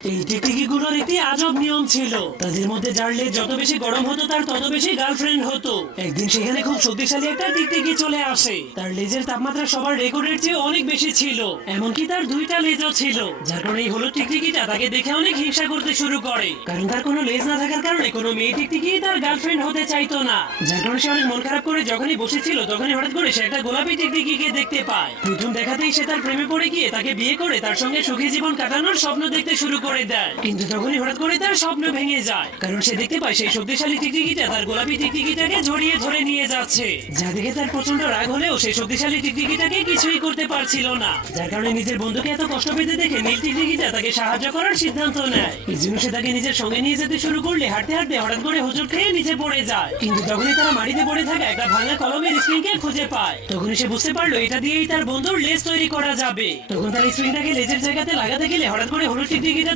এই টিকটিকিগুলোর একটি আজব নিয়ম ছিল। তাদের মধ্যে যার লেজ যত বেশি গরম হতো তার তত বেশি গার্লফ্রেন্ড হতো। একদিন সেখানে খুব শক্তিশালী একটা টিকটিকি চলে আসে। তার লেজের তাপমাত্রা সবার রেকর্ডের চেয়ে অনেক বেশি ছিল, এমনকি তার দুইটা লেজও ছিল। যার কারণে এই হলো টিকটিকিটা তাকে দেখে অনেক হিংসা করতে শুরু করে, কারণ তার কোনো লেজ না থাকার কারণে কোনো মেয়ে টিকটিকি তার গার্লফ্রেন্ড হতে চাইতো না। যার কারণে সে অনেক মন খারাপ করে যখনই বসেছিল তখনই হঠাৎ করে সে একটা গোলাপি টিকটিকিকে দেখতে পায়। প্রথম দেখাতেই সে তার প্রেমে পড়ে গিয়ে তাকে বিয়ে করে তার সঙ্গে সুখী জীবন কাটানোর স্বপ্ন দেখতে শুরু করে দেয়। কিন্তু তখনই হঠাৎ করে তার স্বপ্ন ভেঙে যায়, কারণ সে দেখতে পায় সেই শক্তিশালী টিকটিকিটা তার গোলাপি টিকটিকিটাকে জড়িয়ে ধরে নিয়ে যাচ্ছে। যা দেখে তার প্রচন্ড রাগ হলেও সেই শক্তিশালী টিকটিকিটাকে কিছুই করতে পারছিল না। যার কারণে নিজের বন্ধুকে এত কষ্ট পেতে দেখে নীল টিকটিকিটা তাকে সাহায্য করার সিদ্ধান্ত নেয়। এই জন্য সে তাকে নিজের সঙ্গে নিয়ে যেতে শুরু করলে হাঁটতে হাঁটতে হঠাৎ করে হোঁচট খেয়ে নিচে পড়ে যায়। কিন্তু তখনই তারা মাটিতে পড়ে থাকা একটা ভাঙা কলমের স্প্রিংকে খুঁজে পায়। তখনই সে বুঝতে পারলো এটা দিয়েই তার বন্ধুর লেজ তৈরি করা যাবে। তখন তার স্প্রিংটাকে লেজের জায়গাতে লাগাতে গেলে হঠাৎ করে হলুদ টিকটিকিটা